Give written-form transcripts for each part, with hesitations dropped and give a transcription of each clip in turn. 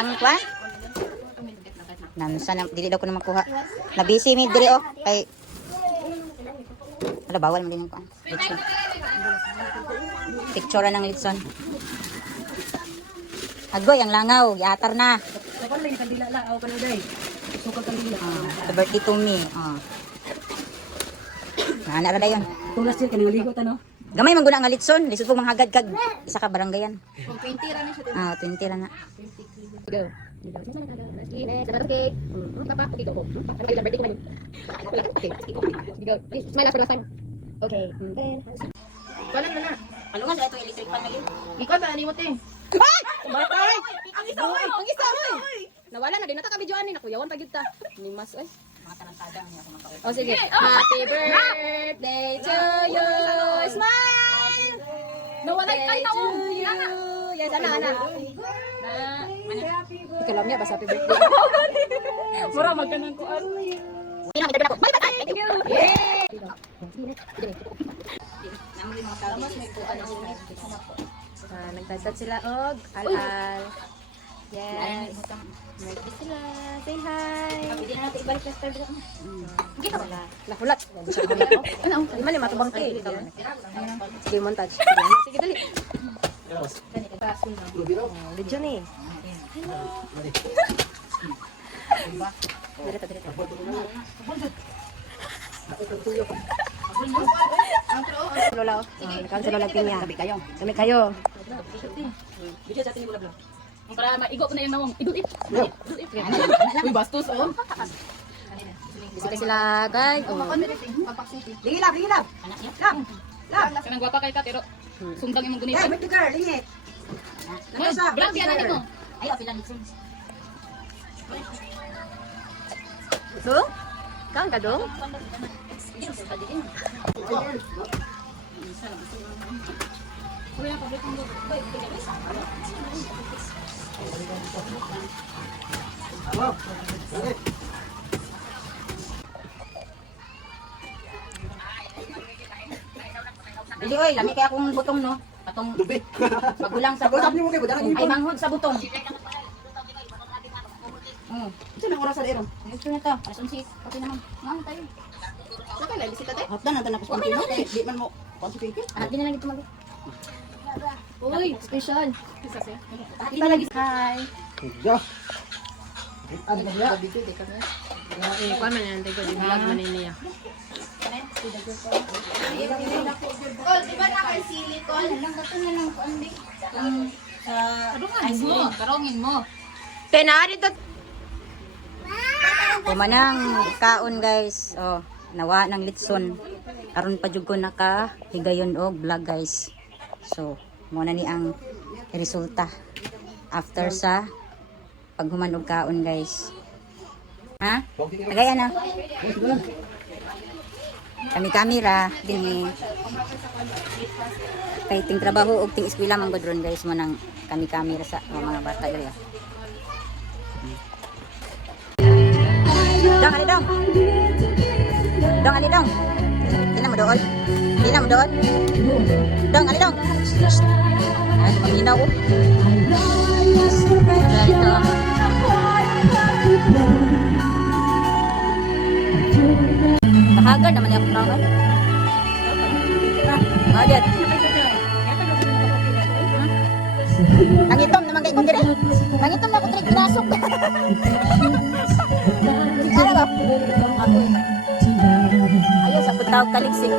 ang kwan. Nansa na dili daw ko na makuha. Na busy mi diri oh kay ala bawal man din ang kwan. Litson. Picture ng litson. Agoy ang langaw, giatar na. Kapag lang kandila lang ako kanuday. Sukag kandila. The birthday to me. Ana ra dayon. Tulas yun kanang ligo ta no. Gamay man guna nga litson, lisod po manghagad kag isa ka barangayan. 20 ra na siya. 20 ra na. Go. Sa cake. Papa, dito ko. Ano ba birthday ko man? Okay. Go. Smile after last time. Okay. Kalan na na. Ano nga sa itong electric fan lagi? Ikaw ta ani mo te. Batay. Ang isa oy. Nawala na din nata ka videoan ni nakuyawan pa gyud ta. Ni mas oy. Mga tarantada niya ako makawala. Oh sige. Happy birthday to you. Smile. Nawala kay ta oh. Yes, ana. Ikalam niya basta happy birthday. Mura magkanang kuan. Bye bye. Thank you. Yay. Nagtatad sila og al-al. Yes. Merry sila. Say hi. Hindi na natin ibalik sa style dito. Kita wala. Nakulat. Ano? Lima matubang kay. Sige, montage. Sige, dali. Video ni. Dito. Lola. Kan sa lola pinya. Kami kayo. Video sa tinibula bla. Para maigo ko na yung nawang. Idut. Uy, bastos oh. Bisita sila, guys. Lingilap. Kanang gwapa kay ka pero sundang imong gunit. Hey, wait the girl, lingit. Vlog yan natin mo. Ayaw pila litson. So? Kang ka dong? Dili oy, lami kay akong butong no. Katong magulang sa butong. Ay manghod sa butong. Ito na oras sa dero. Ito na to. Alas 11. Pati naman. Ngam tayo. Saka lang, bisita tayo. Hapdan na tanapos pang pino. Di man mo konsipikin. Anak din na lang ito mag. Uy, special. Pati pa lagi. Hi. Ya. Ano ba ya? Kuan man yan, tayo vlog man niya. Kol, di ba na kay sili, Kol? Lang gato na lang ko andi. Sa Ice mo, karongin mo. Tenari to. Pumanang kaon guys. Oh, nawa ng litson. Karon pa jud ko naka higayon og vlog guys. So, mo na ni ang resulta after sa paghuman og kaon guys. Ha? Tagayan na. Kami kamera dinhi. Kay ting trabaho og ting eskwela man gud ron guys mo nang kami kamera sa mga bata diri. Dong, ali dong. Dong, ali dong. Tina mo doon. Tina mo doon. Dong, ali dong. Ay, maginaw ko. Ito. Bahagan naman yung prangan. Bahagan. Nangitom naman kayo dire. Nangitom na ako dire pinasok. Ano ba? Ayaw sa putawag taligsik.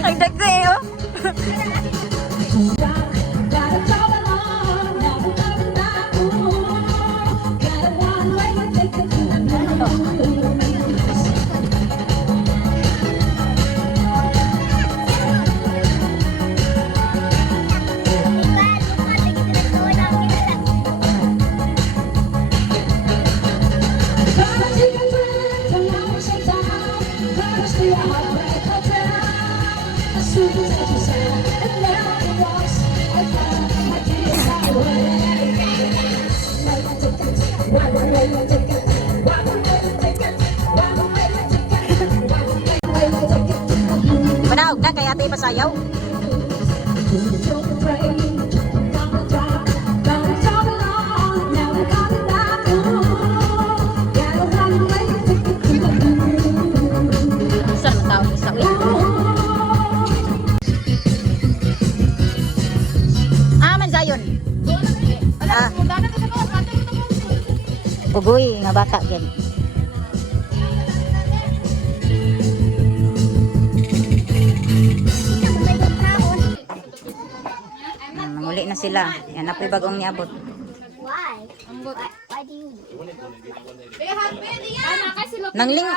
Ang dagko eh oh. Stay Panaog na kay ate pasayaw. Saan ang tao sa uwi? Man Zion. Ah. Ugoy nga bata gyud. Manguli na sila. Yan na po bagong niabot. Why? Why do you do it?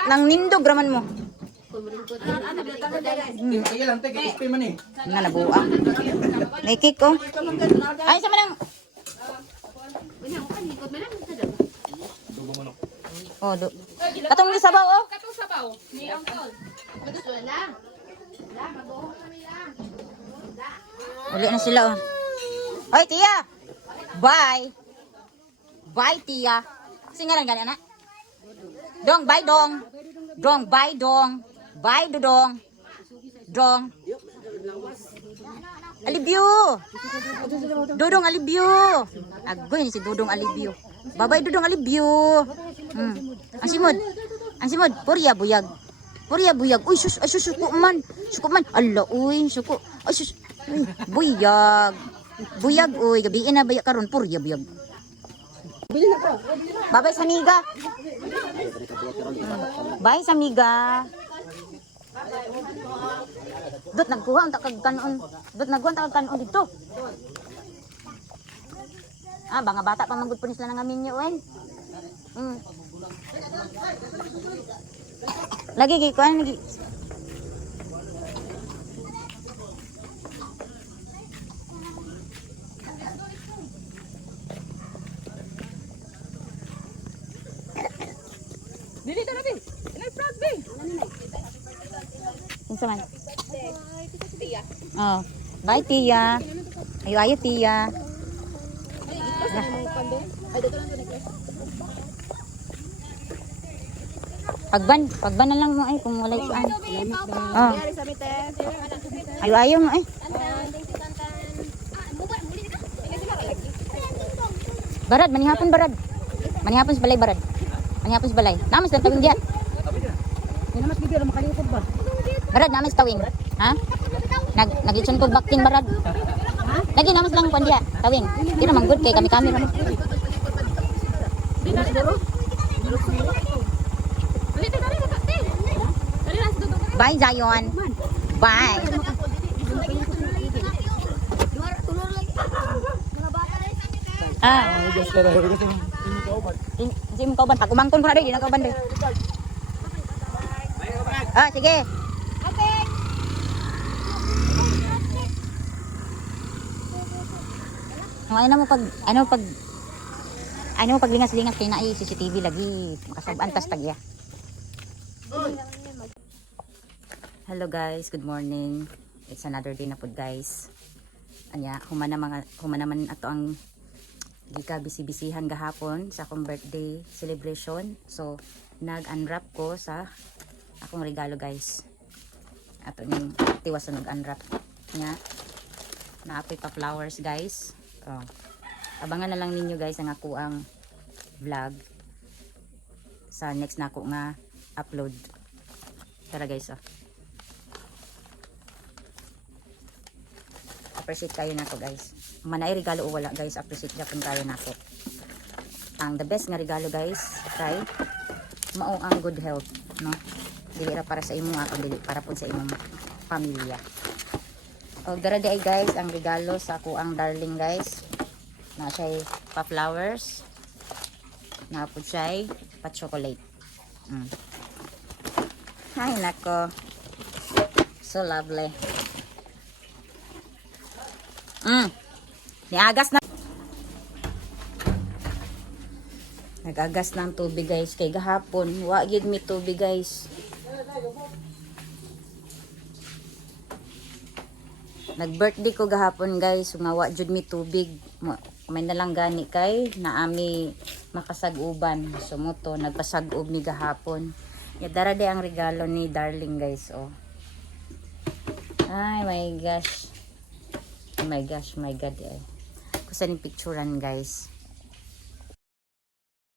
Nang nindog raman mo. Kaya lang, take it, man eh. Nga nabuwa. May cake ko. Ay, sama nang. Oh, do. Katong ni sabaw oh. Katong sabaw. Ni uncle. Gusto na. Uli na sila oh. Oy, tiya. Bye. Bye, tiya. Singalan gani na. Dong, bye dong. Dong, bye dong. Bye dodong. Dong. Alibyo. Dodong alibyo. Agoy ni si Dodong alibyo. Babay Dodong alibyo. Ang simod. Ang simod. Purya buyag. Purya buyag. Uy, sus, ay susuko man. Suko man. Ala, uy, suko. Ay sus. Uy, buyag. Buyag, uy. Gabiin na baya karon purya buyag. Babay sa miga. Bye sa miga. Dot nagkuha ang takag kanon. Dot nagkuha ang takag kanon dito. Mga bata pa manggod po ni sila ng amin nyo, eh. Lagi, kuhaan, lagi. Dili ta nabi. Inay frog be. Kinsa man? Oh. Bye, Tia. Ayo, Tia. Pagban na lang mo ay kung wala ikuan. Oh. Ayo mo ay. Barad, manihapon barad. Manihapon sa balay barad. Manihapon sa balay. Namas lang tawing diyan. Namas bigyan na makalikod ba? Barad, namas tawing. Ha? Nagitsun ko bakin barad. Lagi namas lang kuan diya, tawing. Di naman good kay kami-kami ra. Bye, Zion. Bye. Hindi mo kauban. Pag umangton ko na rin, hindi na kauban rin. Sige. Ano mo pag lingas-lingas kay naay CCTV lagi makasabantas tagya. Hello guys, good morning. It's another day na pod guys. Anya, humana man ato ang gika bisi-bisihan gahapon sa akong birthday celebration. So, nag-unwrap ko sa akong regalo guys. Ato ning tiwas na nag-unwrap nya. Naapoy pa flowers guys. Oh. Abangan na lang ninyo guys ang ako ang vlog sa next na ako nga upload. Tara guys oh. Appreciate kayo nako guys. Manay regalo o wala guys, appreciate japon kayo nako. Ang the best nga regalo guys kay mao ang good health, no? Dili ra para sa imo nga kundi para pud sa imong pamilya. Og dara di guys ang regalo sa ako ang darling guys. Na siya pa flowers. Na po siya pa chocolate. Ay nako. So lovely. Niagas na. Nagagas ng tubig guys kay gahapon. Wa gid mi tubig guys. Nag-birthday ko gahapon guys, nga wa jud mi tubig. May nalang gani kay naami makasag-uban. Sumuto, nagpasag-ub mi gahapon. Dara di ang regalo ni Darling guys, oh. Ay, my gosh. Oh my gosh, my God. Kusa ni picturean guys.